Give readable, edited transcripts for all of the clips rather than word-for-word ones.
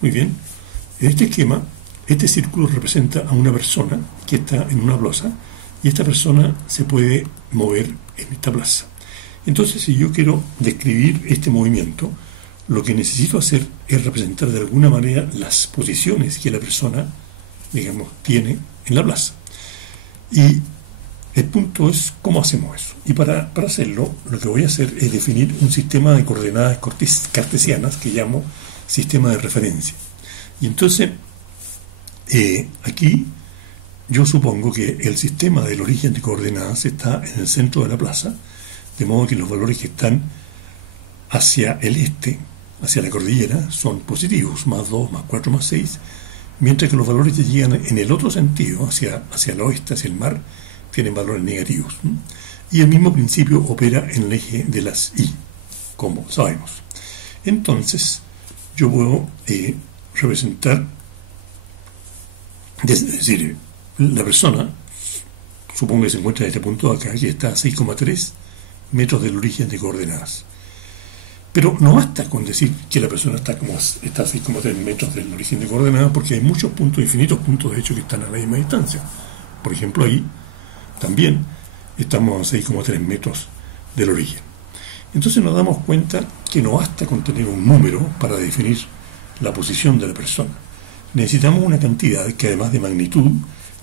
Muy bien. En este esquema, este círculo representa a una persona que está en una plaza y esta persona se puede mover en esta plaza. Entonces, si yo quiero describir este movimiento, lo que necesito hacer es representar de alguna manera las posiciones que la persona, digamos, tiene en la plaza. Y el punto es cómo hacemos eso. Y para hacerlo, lo que voy a hacer es definir un sistema de coordenadas cartesianas que llamo sistema de referencia. Y entonces, aquí yo supongo que el sistema del origen de coordenadas está en el centro de la plaza, de modo que los valores que están hacia el este, hacia la cordillera, son positivos, más 2, más 4, más 6, mientras que los valores que llegan en el otro sentido, hacia el oeste, hacia el mar, tienen valores negativos. Y el mismo principio opera en el eje de las Y, como sabemos. Entonces, yo puedo representar, es decir, la persona, supongo que se encuentra en este punto de acá, que está a 6,3 metros del origen de coordenadas. Pero no basta con decir que la persona está a 6,3 metros del origen de coordenadas, porque hay muchos puntos, infinitos puntos de hecho, que están a la misma distancia. Por ejemplo, ahí también estamos a 6,3 metros del origen. Entonces nos damos cuenta que no basta con tener un número para definir la posición de la persona. Necesitamos una cantidad que, además de magnitud,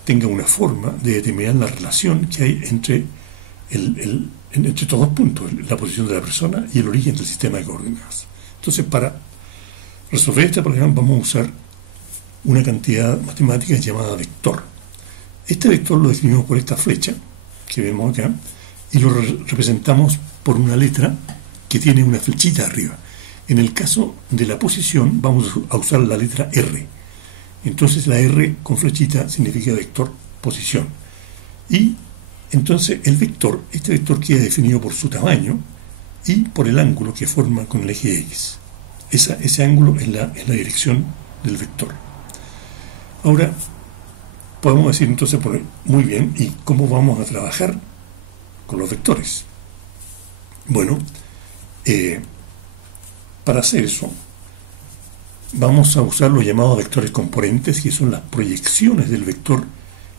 tenga una forma de determinar la relación que hay entre entre todos puntos, la posición de la persona y el origen del sistema de coordenadas. Entonces, para resolver este problema vamos a usar una cantidad matemática llamada vector. Este vector lo definimos por esta flecha que vemos acá y lo representamos por una letra que tiene una flechita arriba. En el caso de la posición vamos a usar la letra R. Entonces la R con flechita significa vector posición. Y entonces este vector queda definido por su tamaño y por el ángulo que forma con el eje X. Ese ángulo es la dirección del vector. Ahora, podemos decir entonces, muy bien, ¿y cómo vamos a trabajar con los vectores? Bueno, para hacer eso, vamos a usar los llamados vectores componentes, que son las proyecciones del vector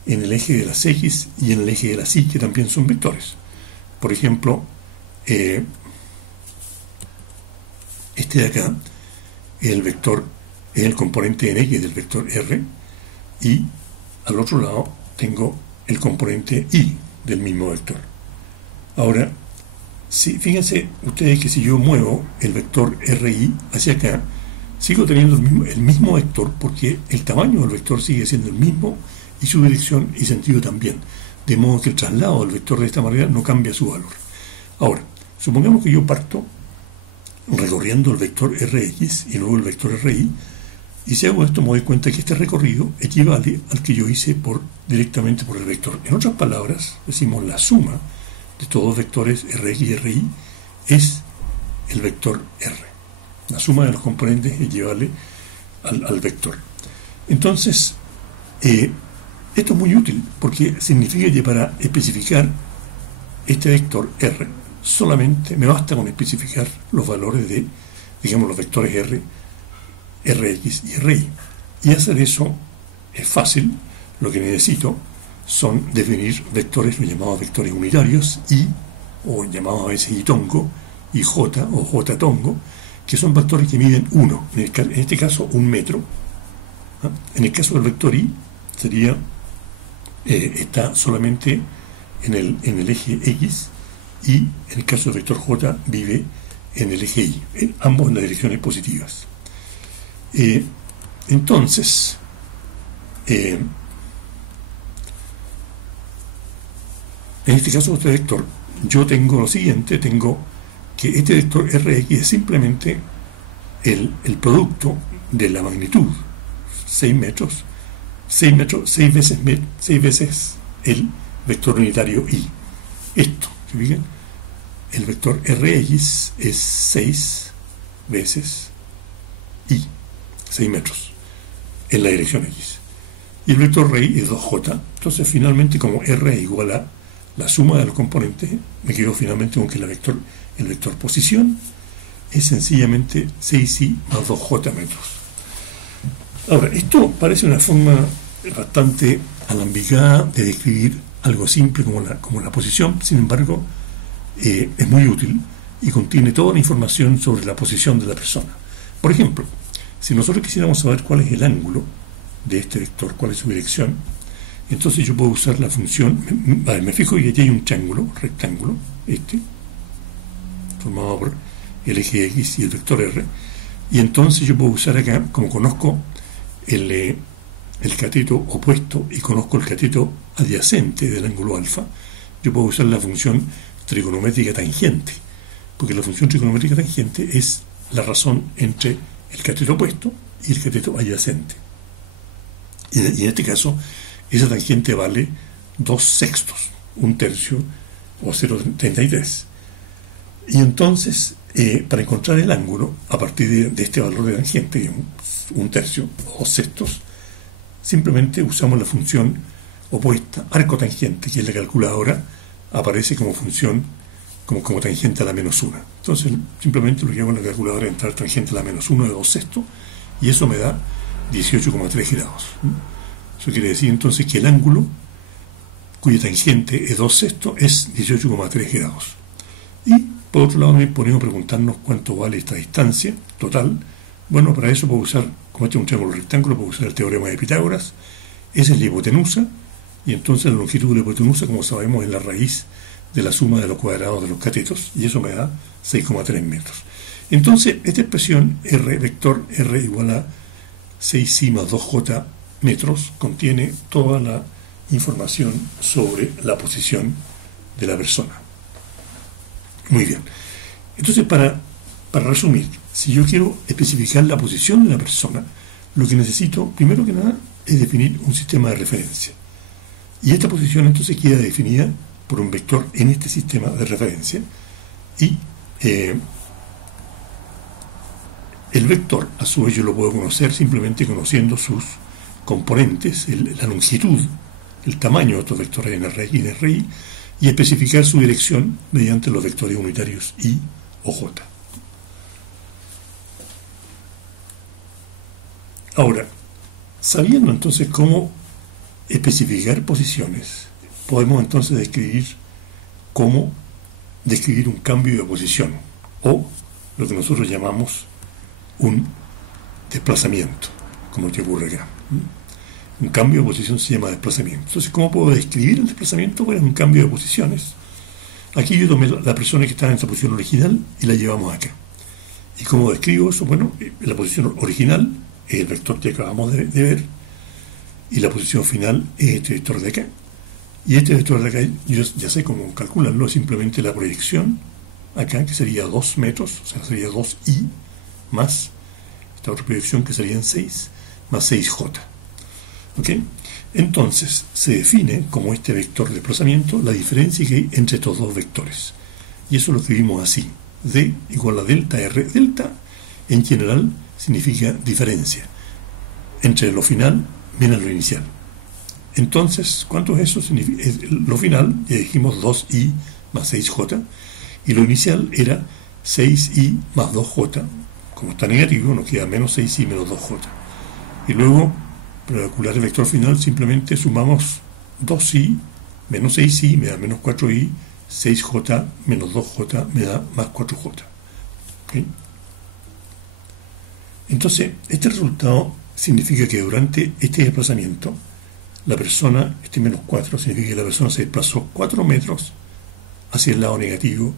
en el eje de las X y en el eje de las Y, que también son vectores. Por ejemplo, este de acá, el vector es el componente en X del vector R, y al otro lado tengo el componente Y del mismo vector. Ahora, fíjense ustedes que si yo muevo el vector RI hacia acá, sigo teniendo el mismo vector, porque el tamaño del vector sigue siendo el mismo y su dirección y sentido también, de modo que el traslado del vector de esta manera no cambia su valor. Ahora, supongamos que yo parto recorriendo el vector Rx y luego el vector Ri, y si hago esto me doy cuenta que este recorrido equivale al que yo hice directamente por el vector. En otras palabras, decimos la suma de todos los vectores Rx y Ri es el vector R. La suma de los componentes equivale al vector. Entonces, esto es muy útil porque significa que para especificar este vector R solamente me basta con especificar los valores de, digamos, los vectores R, Rx y Ri. Y hacer eso es fácil. Lo que necesito son definir vectores, los llamados vectores unitarios, I, o llamados a veces I-tongo, y J, o J-tongo, que son vectores que miden 1, en este caso 1 metro. En el caso del vector I sería, está solamente en el eje X, y en el caso del vector J vive en el eje Y, ambos en las direcciones positivas. Entonces, en este caso de este vector, yo tengo lo siguiente, tengo que este vector Rx es simplemente el producto de la magnitud, 6 veces el vector unitario I. Esto, ¿se fijan? El vector Rx es 6 veces I, 6 metros, en la dirección X. Y el vector Ri es 2J. Entonces, finalmente, como R es igual a la suma de los componentes, me quedo finalmente con que el vector posición es sencillamente 6i más 2j metros. Ahora, esto parece una forma bastante alambicada de describir algo simple como la posición. Sin embargo, es muy útil y contiene toda la información sobre la posición de la persona. Por ejemplo, si nosotros quisiéramos saber cuál es el ángulo de este vector, cuál es su dirección, entonces yo puedo usar la función, me fijo que aquí hay un triángulo, rectángulo, formado por el eje X y el vector R, y entonces yo puedo usar acá, como conozco el cateto opuesto y conozco el cateto adyacente del ángulo alfa, yo puedo usar la función trigonométrica tangente, porque la función trigonométrica tangente es la razón entre el cateto opuesto y el cateto adyacente. Y en este caso, esa tangente vale 2/6, 1/3 o 0,33. Y entonces, para encontrar el ángulo, a partir de este valor de tangente, 1/3 o 2/6, simplemente usamos la función opuesta, arco tangente, que en la calculadora aparece como función, como tangente a la -1. Entonces, simplemente lo que hago en la calculadora es entrar tangente a la -1 de 2/6, y eso me da 18,3 grados. Eso quiere decir entonces que el ángulo cuya tangente es 2/6 es 18,3 grados. Y por otro lado también podemos preguntarnos cuánto vale esta distancia total. Bueno, para eso puedo usar, como este es un triángulo rectángulo, puedo usar el teorema de Pitágoras. Esa es la hipotenusa, y entonces la longitud de la hipotenusa, como sabemos, es la raíz de la suma de los cuadrados de los catetos, y eso me da 6,3 metros. Entonces, esta expresión R, vector R igual a 6i más 2j metros, contiene toda la información sobre la posición de la persona. Muy bien. Entonces, para resumir, si yo quiero especificar la posición de la persona, lo que necesito, primero que nada, es definir un sistema de referencia. Y esta posición entonces queda definida por un vector en este sistema de referencia, y el vector, a su vez, yo lo puedo conocer simplemente conociendo sus componentes, la longitud, el tamaño de estos vectores en Rx y en Ri, y especificar su dirección mediante los vectores unitarios I o J. Ahora, sabiendo entonces cómo especificar posiciones, podemos entonces describir cómo describir un cambio de posición, o lo que nosotros llamamos un desplazamiento, como te ocurre acá. Un cambio de posición se llama desplazamiento. Entonces, ¿cómo puedo describir el desplazamiento? Bueno, es un cambio de posiciones. Aquí yo tomé la persona que estaba en esa posición original y la llevamos acá. ¿Y cómo describo eso? Bueno, la posición original es el vector que acabamos de ver, y la posición final es este vector de acá. Y este vector de acá, yo ya sé cómo calcularlo, es simplemente la proyección acá, que sería 2 metros, o sea, sería 2i, más esta otra proyección que serían 6, más 6j. ¿Ok? Entonces, se define como este vector de desplazamiento la diferencia que hay entre estos dos vectores. Y eso lo escribimos así: D igual a delta R. Delta, en general, significa diferencia entre lo final menos lo inicial. Entonces, ¿cuánto es eso? Lo final, ya dijimos 2i más 6j, y lo inicial era 6i más 2j. Como está negativo, nos queda menos 6i menos 2j. Y luego, para calcular el vector final, simplemente sumamos 2i menos 6i me da menos 4i, 6j menos 2j me da más 4j. ¿Okay? Entonces, este resultado significa que durante este desplazamiento, la persona, este menos 4, significa que la persona se desplazó 4 metros hacia el lado negativo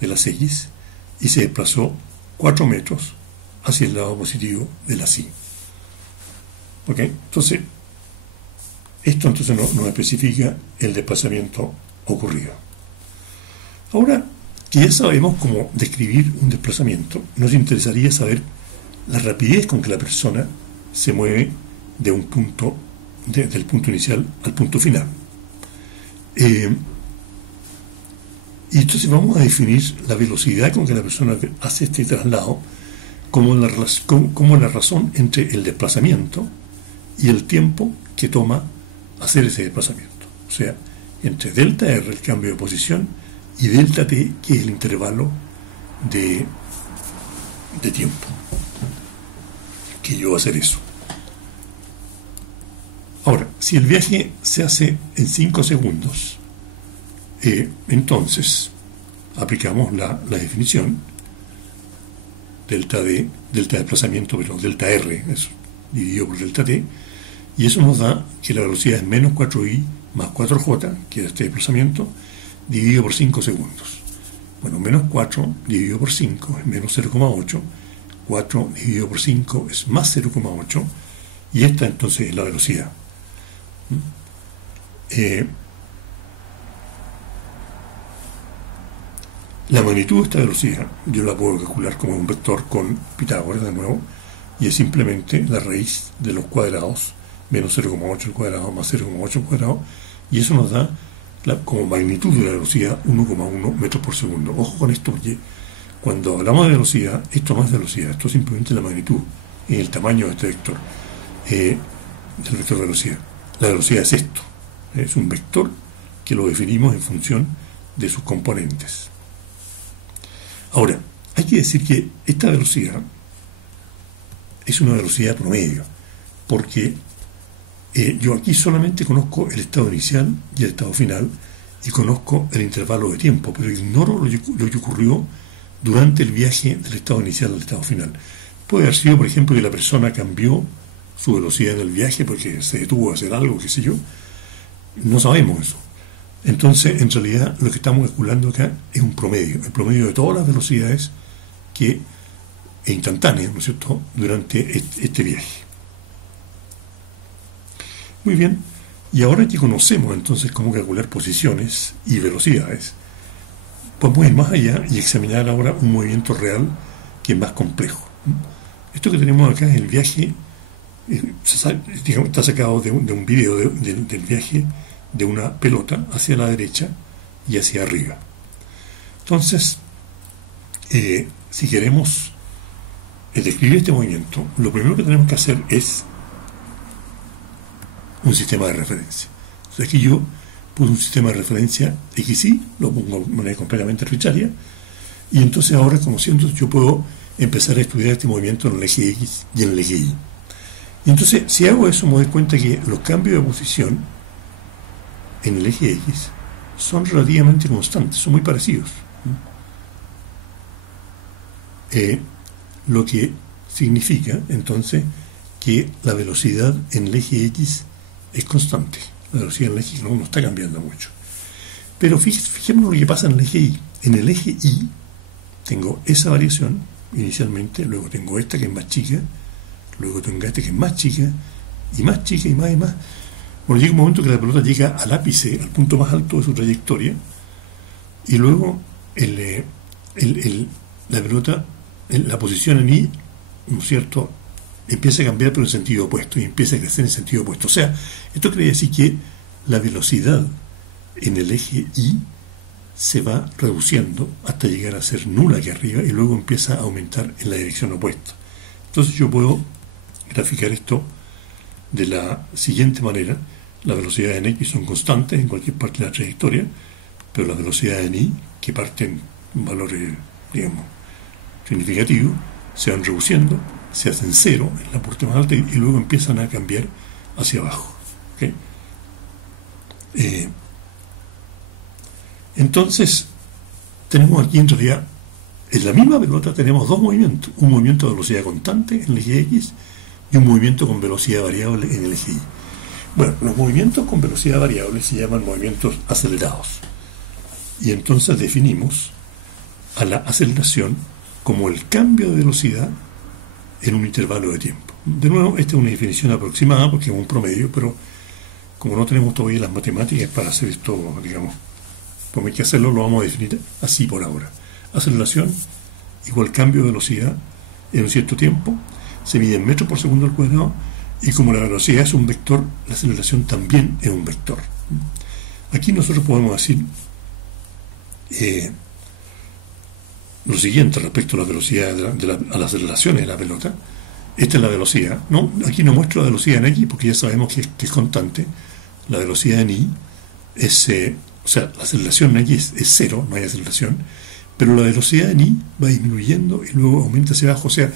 de las X y se desplazó 4 metros hacia el lado positivo de la Y. ¿Ok? Entonces, esto entonces nos especifica el desplazamiento ocurrido. Ahora que ya sabemos cómo describir un desplazamiento, nos interesaría saber la rapidez con que la persona se mueve de un punto, del punto inicial al punto final. Y entonces vamos a definir la velocidad con que la persona hace este traslado como la razón entre el desplazamiento y el tiempo que toma hacer ese desplazamiento. O sea, entre delta R, el cambio de posición, y delta T, que es el intervalo de tiempo que yo voy a hacer eso. Si el viaje se hace en 5 segundos, entonces aplicamos la definición delta D, delta de desplazamiento, pero delta R, eso, dividido por delta T, y eso nos da que la velocidad es menos 4i más 4j, que es este desplazamiento, dividido por 5 segundos. Bueno, menos 4 dividido por 5 es menos 0,8, 4 dividido por 5 es más 0,8, y esta entonces es la velocidad. La magnitud de esta velocidad yo la puedo calcular como un vector con Pitágoras de nuevo, y es simplemente la raíz de los cuadrados, menos 0,8 al cuadrado más 0,8 al cuadrado, y eso nos da como magnitud de la velocidad 1,1 metros por segundo. Ojo con esto, porque cuando hablamos de velocidad, esto no es velocidad, esto es simplemente la magnitud en el tamaño de este vector, del vector de velocidad. La velocidad es esto, es un vector que lo definimos en función de sus componentes. Ahora, hay que decir que esta velocidad es una velocidad promedio, porque yo aquí solamente conozco el estado inicial y el estado final, y conozco el intervalo de tiempo, pero ignoro lo que ocurrió durante el viaje del estado inicial al estado final. Puede haber sido, por ejemplo, que la persona cambió su velocidad en el viaje porque se detuvo a hacer algo, qué sé yo. No sabemos eso. Entonces, en realidad, lo que estamos calculando acá es un promedio, el promedio de todas las velocidades instantáneas, ¿no es cierto?, durante este viaje. Muy bien, y ahora que conocemos entonces cómo calcular posiciones y velocidades, podemos ir más allá y examinar ahora un movimiento real que es más complejo. Esto que tenemos acá es el viaje, está sacado de un video del viaje de una pelota hacia la derecha y hacia arriba. Entonces, si queremos describir este movimiento, lo primero que tenemos que hacer es un sistema de referencia. Entonces aquí yo puse un sistema de referencia XY, lo pongo de manera completamente arbitraria, y entonces ahora, como siento, yo puedo empezar a estudiar este movimiento en el eje X y en el eje Y. Y entonces, si hago eso, me doy cuenta que los cambios de posición en el eje X son relativamente constantes, son muy parecidos. Lo que significa, entonces, que la velocidad en el eje X es constante. La velocidad en el eje X no está cambiando mucho. Pero fijémonos lo que pasa en el eje Y. En el eje Y tengo esa variación inicialmente, luego tengo esta que es más chica, luego tengo esta que es más chica, y más chica, y más, y más. Bueno, llega un momento que la pelota llega al ápice, al punto más alto de su trayectoria, y luego la pelota, la posición en Y, ¿no es cierto?, empieza a cambiar pero en sentido opuesto, y empieza a crecer en sentido opuesto. O sea, esto quiere decir que la velocidad en el eje Y se va reduciendo hasta llegar a ser nula aquí arriba, y luego empieza a aumentar en la dirección opuesta. Entonces yo puedo graficar esto de la siguiente manera. Las velocidades en X son constantes en cualquier parte de la trayectoria, pero las velocidades en Y, que parten valores, digamos, significativos, se van reduciendo, se hacen cero en la parte más alta y luego empiezan a cambiar hacia abajo. ¿Okay? Entonces, tenemos aquí en realidad, en la misma pelota tenemos dos movimientos: un movimiento de velocidad constante en el eje X y un movimiento con velocidad variable en el eje Y. Bueno, los movimientos con velocidad variable se llaman movimientos acelerados, y entonces definimos a la aceleración como el cambio de velocidad en un intervalo de tiempo. De nuevo, esta es una definición aproximada porque es un promedio, pero como no tenemos todavía las matemáticas para hacer esto, digamos, como hay que hacerlo, lo vamos a definir así por ahora. Aceleración igual cambio de velocidad en un cierto tiempo, se mide en metros por segundo al cuadrado, y como la velocidad es un vector, la aceleración también es un vector. Aquí nosotros podemos decir lo siguiente respecto a la velocidad a las aceleraciones de la pelota. Esta es la velocidad. No, aquí no muestro la velocidad en X porque ya sabemos que es constante. La velocidad en Y es, o sea, la aceleración en X es cero, no hay aceleración, pero la velocidad en Y va disminuyendo y luego aumenta hacia abajo. O sea,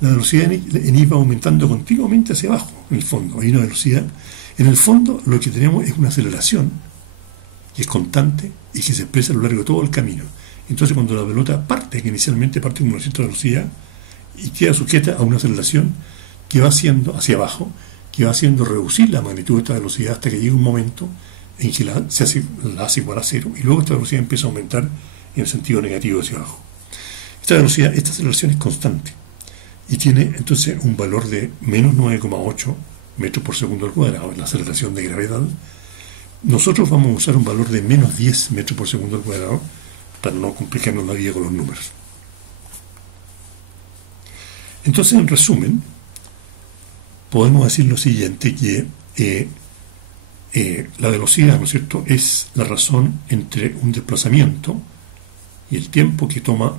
la velocidad en Y va aumentando continuamente hacia abajo, en el fondo. Hay una velocidad. En el fondo, lo que tenemos es una aceleración que es constante y que se expresa a lo largo de todo el camino. Entonces, cuando la pelota parte, que inicialmente parte con una cierta velocidad y queda sujeta a una aceleración que va haciendo hacia abajo, que va haciendo reducir la magnitud de esta velocidad hasta que llega un momento en que la hace igual a cero, y luego esta velocidad empieza a aumentar en el sentido negativo hacia abajo. Esta aceleración es constante y tiene entonces un valor de menos 9,8 metros por segundo al cuadrado en la aceleración de gravedad. Nosotros vamos a usar un valor de menos 10 metros por segundo al cuadrado para no complicarnos la vida con los números. Entonces, en resumen, podemos decir lo siguiente, que la velocidad, ¿no es cierto?, es la razón entre un desplazamiento y el tiempo que toma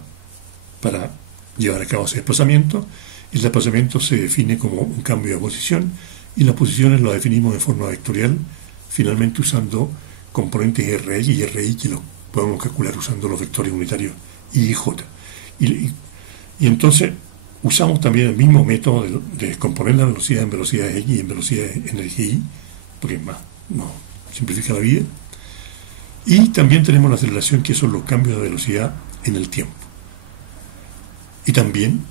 para llevar a cabo ese desplazamiento. El desplazamiento se define como un cambio de posición y las posiciones las definimos de forma vectorial, finalmente usando componentes RX y RY que los podemos calcular usando los vectores unitarios I y J. Y entonces usamos también el mismo método de descomponer la velocidad en velocidades X y en velocidades energía Y, porque más no simplifica la vida. Y también tenemos la aceleración, que son los cambios de velocidad en el tiempo. Y también,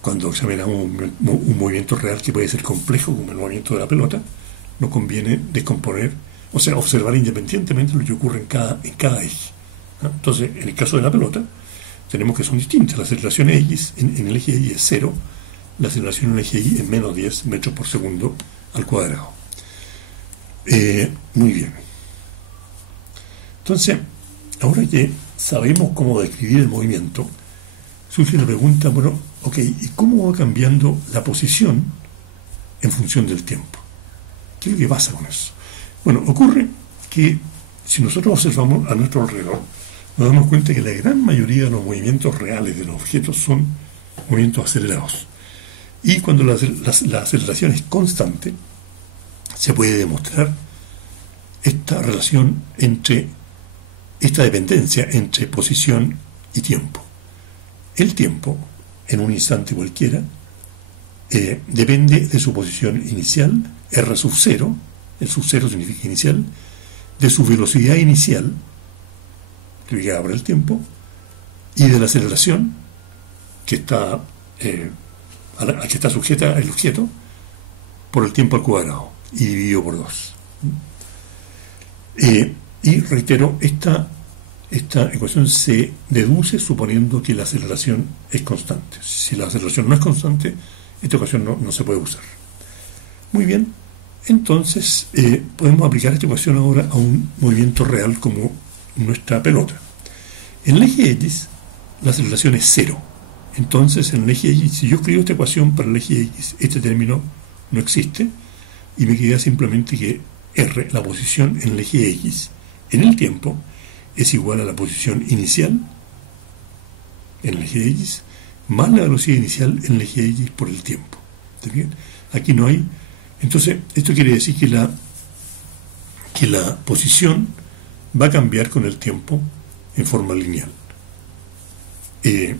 cuando examinamos un movimiento real que puede ser complejo, como el movimiento de la pelota, nos conviene descomponer, o sea, observar independientemente lo que ocurre en cada eje, ¿no? Entonces, en el caso de la pelota, tenemos que son distintas. La aceleración X en el eje Y es 0, la aceleración en el eje Y es menos 10 metros por segundo al cuadrado. Muy bien. Entonces, ahora que sabemos cómo describir el movimiento, surge la pregunta, bueno, ok, ¿y cómo va cambiando la posición en función del tiempo? ¿Qué es lo que pasa con eso? Bueno, ocurre que si nosotros observamos a nuestro alrededor, nos damos cuenta que la gran mayoría de los movimientos reales de los objetos son movimientos acelerados. Y cuando la aceleración es constante, se puede demostrar esta relación esta dependencia entre posición y tiempo. El tiempo, en un instante cualquiera, depende de su posición inicial, R sub 0, el sub 0 significa inicial, de su velocidad inicial, multiplicada por el tiempo, y de la aceleración que está a la que está sujeta el objeto por el tiempo al cuadrado y dividido por 2. Y reitero, esta ecuación se deduce suponiendo que la aceleración es constante. Si la aceleración no es constante, esta ecuación no se puede usar. Muy bien, entonces podemos aplicar esta ecuación ahora a un movimiento real como nuestra pelota. En el eje X, la aceleración es 0. Entonces, en el eje X, si yo escribo esta ecuación para el eje X, este término no existe y me queda simplemente que R, la posición en el eje X, en el tiempo, es igual a la posición inicial en el eje X más la velocidad inicial en el eje X por el tiempo. ¿Está bien? Aquí no hay. Entonces, esto quiere decir que la posición va a cambiar con el tiempo en forma lineal, en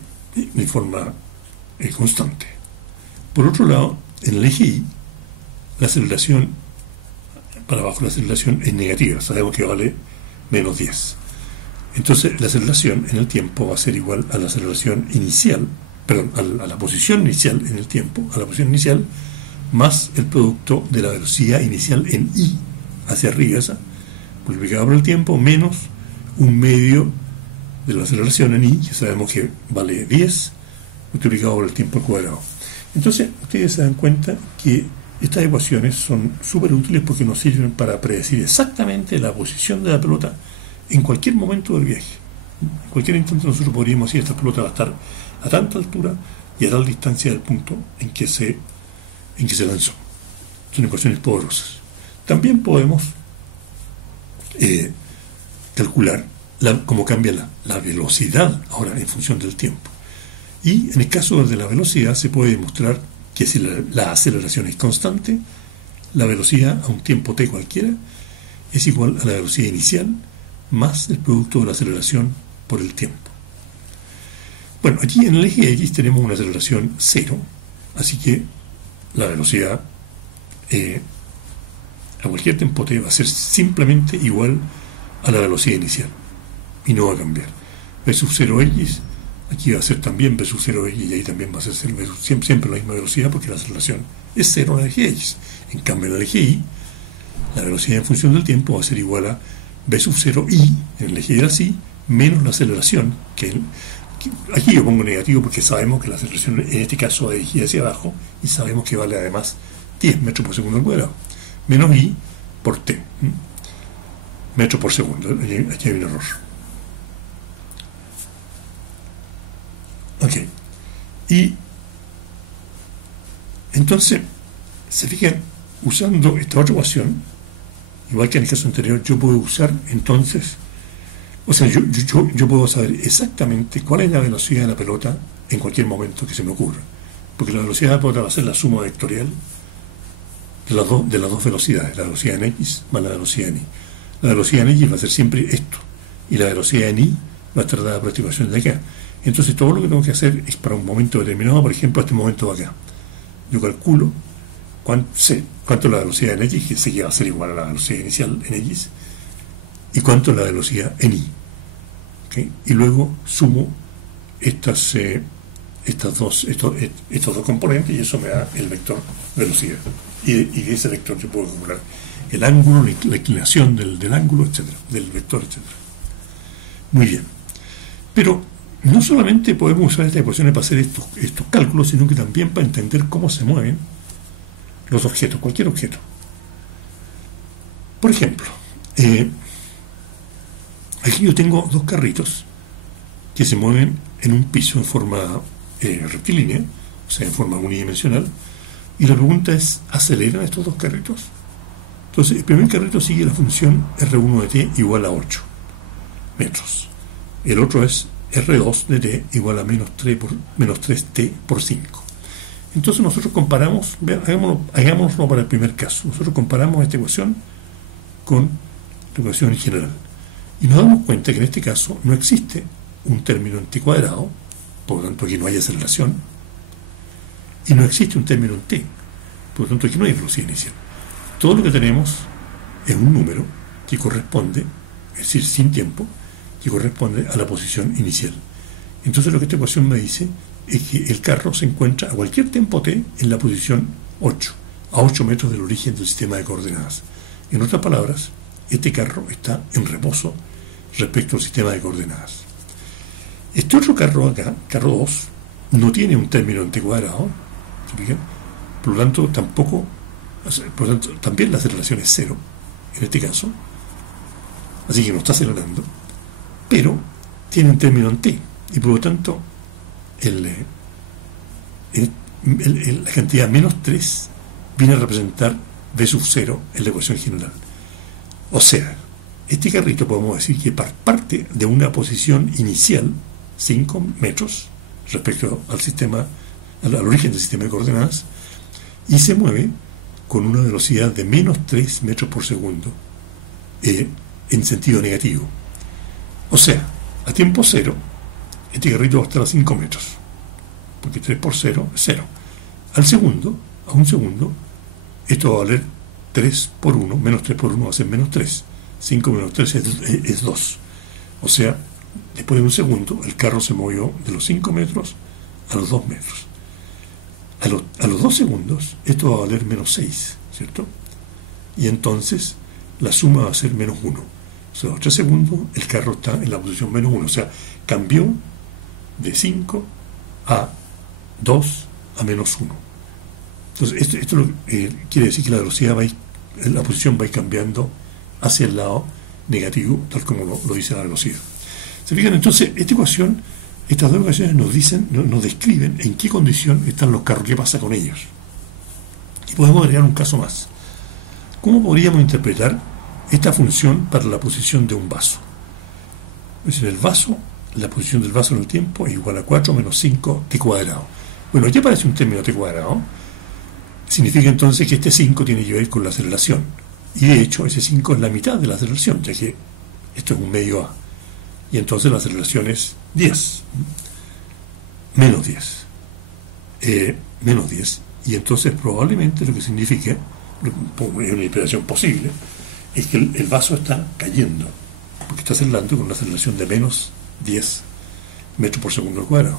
forma constante. Por otro lado, en el eje Y, la aceleración para abajo, la aceleración es negativa, sabemos que vale menos 10. Entonces, la aceleración en el tiempo va a ser igual a la aceleración inicial, perdón, a la posición inicial en el tiempo, a la posición inicial, más el producto de la velocidad inicial en Y, hacia arriba esa, multiplicado por el tiempo, menos un medio de la aceleración en Y, que sabemos que vale 10, multiplicado por el tiempo al cuadrado. Entonces, ustedes se dan cuenta que estas ecuaciones son súper útiles porque nos sirven para predecir exactamente la posición de la pelota en cualquier momento del viaje. En cualquier instante nosotros podríamos decir: esta pelota va a estar a tanta altura y a tal distancia del punto en que se lanzó. Son ecuaciones poderosas. También podemos calcular cómo cambia la velocidad ahora en función del tiempo. Y en el caso de la velocidad se puede demostrar que si la aceleración es constante, la velocidad a un tiempo t cualquiera es igual a la velocidad inicial más el producto de la aceleración por el tiempo. Bueno, aquí en el eje X tenemos una aceleración 0, así que la velocidad a cualquier tiempo t va a ser simplemente igual a la velocidad inicial y no va a cambiar. V sub 0x aquí va a ser también V sub 0x y ahí también va a ser siempre la misma velocidad porque la aceleración es 0 en el eje x. En cambio en el eje y la velocidad en función del tiempo va a ser igual a V sub 0i en el eje y así menos la aceleración aquí yo pongo negativo porque sabemos que la aceleración en este caso va dirigida hacia abajo y sabemos que vale además 10 metros por segundo al cuadrado menos i por t metros por segundo. Aquí hay un error. Ok, y entonces se fijan, usando esta otra ecuación igual que en el caso anterior, yo puedo usar entonces, o sea, yo puedo saber exactamente cuál es la velocidad de la pelota en cualquier momento que se me ocurra, porque la velocidad de la pelota va a ser la suma vectorial de las dos velocidades, la velocidad en x más la velocidad en y. La velocidad en x va a ser siempre esto, y la velocidad en y va a estar dada por esta ecuación de acá. Entonces todo lo que tengo que hacer es para un momento determinado, por ejemplo este momento de acá, yo calculo cuánto es la velocidad en x, que sé que va a ser igual a la velocidad inicial en x, y cuánto es la velocidad en y. ¿Okay? Y luego sumo estos dos componentes y eso me da el vector velocidad. Y de ese vector yo puedo calcular el ángulo, la inclinación del ángulo, etcétera, del vector, etcétera. Muy bien. Pero no solamente podemos usar estas ecuaciones para hacer estos cálculos, sino que también para entender cómo se mueven los objetos, cualquier objeto. Por ejemplo, aquí yo tengo dos carritos que se mueven en un piso en forma rectilínea, o sea, en forma unidimensional, y la pregunta es, ¿aceleran estos dos carritos? Entonces, el primer carrito sigue la función R1 de t igual a 8 metros. El otro es R2 de t igual a menos 3t por 5. Entonces nosotros comparamos, hagámoslo para el primer caso. Nosotros comparamos esta ecuación con la ecuación en general. Y nos damos cuenta que en este caso no existe un término en t cuadrado, por lo tanto aquí no hay aceleración, y no existe un término en t, por lo tanto aquí no hay velocidad inicial. Todo lo que tenemos es un número que corresponde, es decir, sin tiempo, que corresponde a la posición inicial. Entonces lo que esta ecuación me dice es que el carro se encuentra a cualquier tiempo t en la posición 8, a 8 metros del origen del sistema de coordenadas. En otras palabras, este carro está en reposo respecto al sistema de coordenadas. Este otro carro acá, carro 2, no tiene un término en t cuadrado, ¿se fijan? Por lo tanto, también la aceleración es 0, en este caso, así que no está acelerando, pero tiene un término en t, y por lo tanto, la cantidad menos 3 viene a representar v sub 0 en la ecuación general. O sea, este carrito podemos decir que parte de una posición inicial 5 metros respecto al origen del sistema de coordenadas y se mueve con una velocidad de menos 3 metros por segundo en sentido negativo. O sea, a tiempo 0 este carrito va a estar a 5 metros porque 3 por 0 es 0. A un segundo esto va a valer 3 por 1, menos 3 por 1 va a ser menos 3. 5 menos 3 es 2. O sea, después de un segundo, el carro se movió de los 5 metros a los 2 metros. A los 2 segundos, esto va a valer menos 6, ¿cierto? Y entonces, la suma va a ser menos 1. O sea, a los 3 segundos, el carro está en la posición menos 1. O sea, cambió de 5 a 2 a menos 1. Entonces, esto quiere decir que la velocidad la posición va a ir cambiando hacia el lado negativo, tal como lo dice la velocidad. ¿Se fijan? Entonces, estas dos ecuaciones nos describen en qué condición están los carros, qué pasa con ellos. Y podemos agregar un caso más. ¿Cómo podríamos interpretar esta función para la posición de un vaso? Es decir, la posición del vaso en el tiempo es igual a 4 menos 5 t cuadrado. Bueno, aquí aparece un término t cuadrado. Significa entonces que este 5 tiene que ver con la aceleración. Y de hecho, ese 5 es la mitad de la aceleración, ya que esto es un medio a. Y entonces la aceleración es 10. Menos 10. Menos 10. Y entonces probablemente lo es una interpretación posible, es que el vaso está cayendo, porque está acelerando con una aceleración de menos 10 metros por segundo al cuadrado.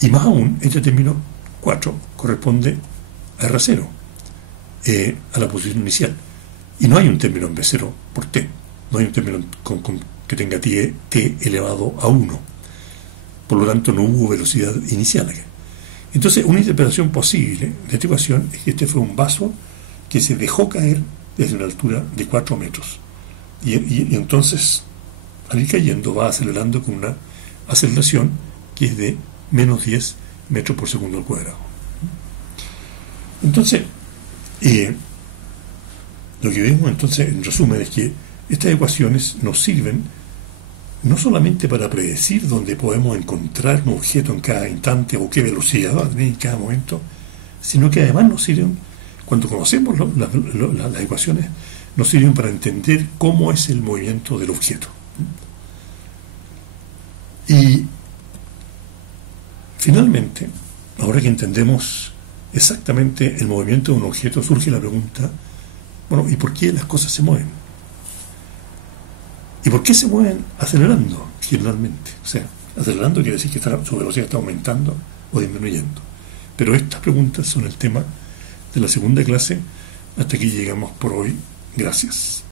Y más aún, este término 4 corresponde a R0, a la posición inicial. Y no hay un término en V0 por T, no hay un término que tenga T elevado a 1. Por lo tanto, no hubo velocidad inicial acá. Entonces, una interpretación posible de esta ecuación es que este fue un vaso que se dejó caer desde una altura de 4 metros. Y entonces, al ir cayendo, va acelerando con una aceleración que es de menos 10 metros por segundo al cuadrado. Entonces, lo que vemos entonces en resumen es que estas ecuaciones nos sirven no solamente para predecir dónde podemos encontrar un objeto en cada instante o qué velocidad va a tener en cada momento, sino que además nos sirven, cuando conocemos las ecuaciones, nos sirven para entender cómo es el movimiento del objeto. Y finalmente, ahora que entendemos exactamente el movimiento de un objeto, surge la pregunta, bueno, ¿y por qué las cosas se mueven? ¿Y por qué se mueven acelerando, generalmente? O sea, acelerando quiere decir que su velocidad está aumentando o disminuyendo. Pero estas preguntas son el tema de la segunda clase. Hasta aquí llegamos por hoy. Gracias.